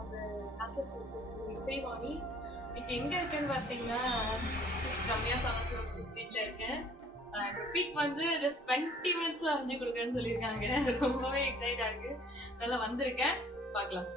அவங்க அசிஸ்டன்ட் இசைவாணி. இன்னைக்கு எங்கே இருக்கேன்னு பார்த்தீங்கன்னா ரம்யா சாமசிவம் சொசைட்டியில் இருக்கேன். பிக் வந்து ஜஸ்ட் 20 மினிட்ஸில் வந்து கொடுக்குறேன்னு சொல்லியிருக்காங்க. ரொம்பவே எக்ஸைட்டாக இருக்குது. அதெல்லாம் வந்திருக்கேன், பார்க்கலாம்.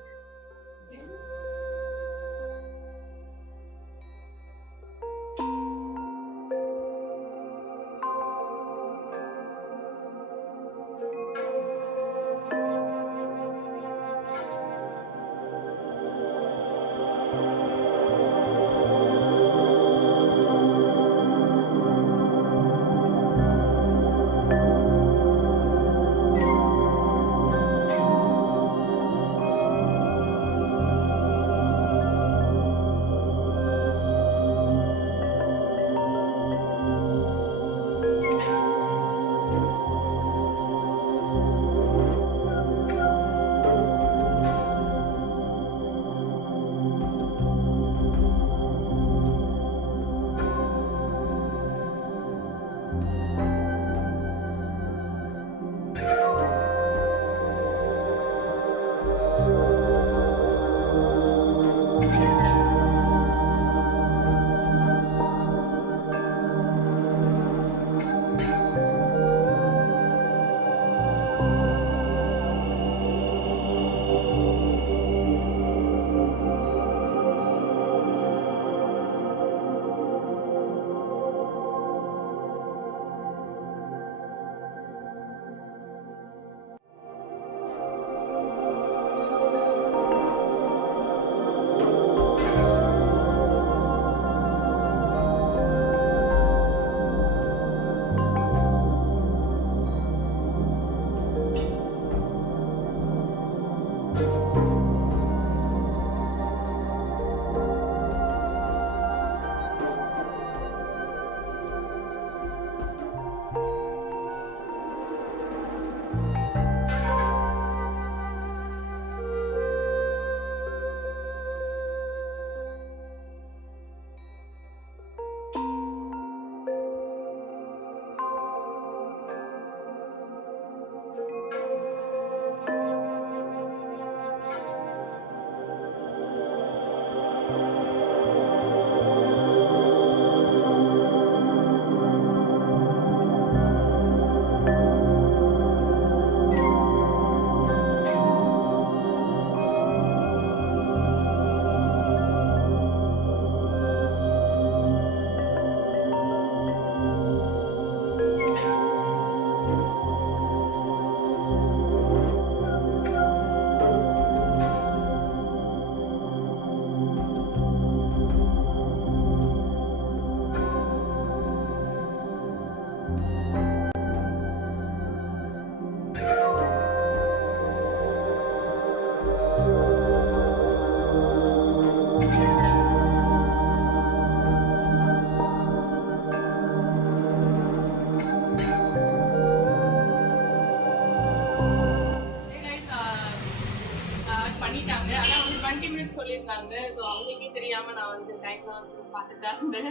பண்ணிட்டாங்க. ஆனால் வந்து 20 மினிட்ஸ் சொல்லியிருந்தாங்க. ஸோ அவங்களுக்கே தெரியாமல் நான் வந்து டைம்லாம் வந்து பார்த்துட்டு தான் இருந்தேன்.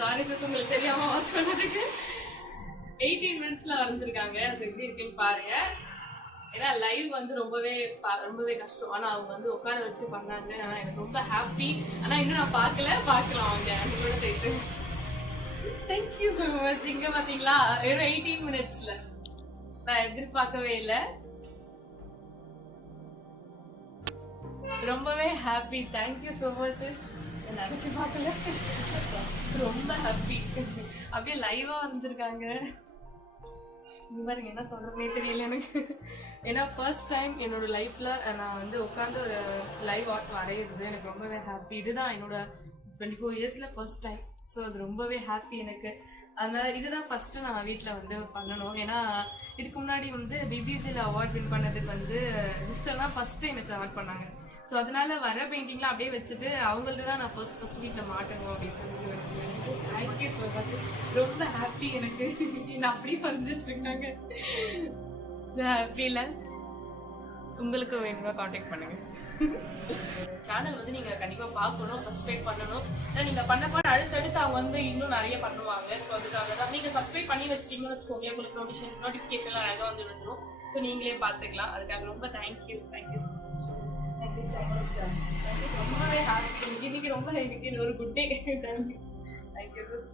சாரி சிஸ், உங்களுக்கு தெரியாமல் வாட்ச் பண்ணதுக்கு. 18 மினிட்ஸில் வரைஞ்சிருக்காங்க. ஸோ எப்படி இருக்குன்னு பாருங்க. ஏன்னா லைவ் வந்து ரொம்பவே கஷ்டம். ஆனால் அவங்க வந்து உட்கார வச்சு பண்ணாங்க. ஆனால் எனக்கு ரொம்ப ஹாப்பி. ஆனால் இன்னும் நான் பார்க்கலாம் அவங்க அவங்களோட சேர்த்து. Thank you so much. இங்கே பார்த்தீங்களா வெறும் 18 மினிட்ஸில். நான் எதிர்பார்க்கவே இல்லை. ரொம்பவே happy. Thank you so much sis. நினச்சி பார்க்கல, ரொம்ப ஹாப்பி. அப்படியே லைவாக வரைஞ்சிருக்காங்க. இந்த மாதிரி என்ன சொல்கிறதுனே தெரியல எனக்கு. ஏன்னா ஃபர்ஸ்ட் டைம் என்னோட லைஃப்பில் நான் வந்து உட்காந்து ஒரு லைவ் ஆர்ட் வரைகிறது எனக்கு ரொம்பவே ஹாப்பி. இதுதான் என்னோட 24 இயர்ஸில் ஃபர்ஸ்ட் டைம். ஸோ அது ரொம்பவே ஹாப்பி எனக்கு. அதனால் இதுதான் ஃபஸ்ட்டு நான் வீட்டில் வந்து பண்ணணும். ஏன்னா இதுக்கு முன்னாடி வந்து பிபிசியில் அவார்ட் வின் பண்ணதுக்கு வந்து சிஸ்டர் தான் ஃபஸ்ட்டு எனக்கு அவார்ட் பண்ணாங்க. ஸோ அதனால வர பெயிண்டிங்லாம் அப்படியே வச்சுட்டு அவங்கள்ட்ட தான் நான் ஃபர்ஸ்ட் வீட்டில் மாட்டணும் அப்படின்னு சொல்லிட்டு தேங்க்யூ ஸோ மச். ரொம்ப ஹாப்பி எனக்கு. நான் அப்படியே வரைஞ்சி வச்சுருக்காங்க. ஸோ ஹாப்பி இல்லை. உங்களுக்கு வேணுமா காண்டாக்ட் பண்ணுங்கள். சேனல் வந்து நீங்கள் கண்டிப்பாக பார்க்கணும், சப்ஸ்கிரைப் பண்ணணும். ஏன்னா நீங்கள் பண்ண அடுத்தடுத்து அவங்க வந்து இன்னும் நிறைய பண்ணுவாங்க. ஸோ அதுக்காக தான் நீங்கள் சப்ஸ்கிரைப் பண்ணி வச்சுட்டீங்கன்னு வச்சுக்கோங்க, உங்களுக்கு நோட்டிஃபிகேஷன்லாம் அழகாக வந்து விழுந்துடும். ஸோ நீங்களே பார்த்துக்கலாம். அதுக்காக ரொம்ப thank you so much. Thank you so much. ரொம்பவே ஹாப்பி இன்னைக்கு ரொம்ப எனக்கு ஒரு குட் டே. Thank you sis.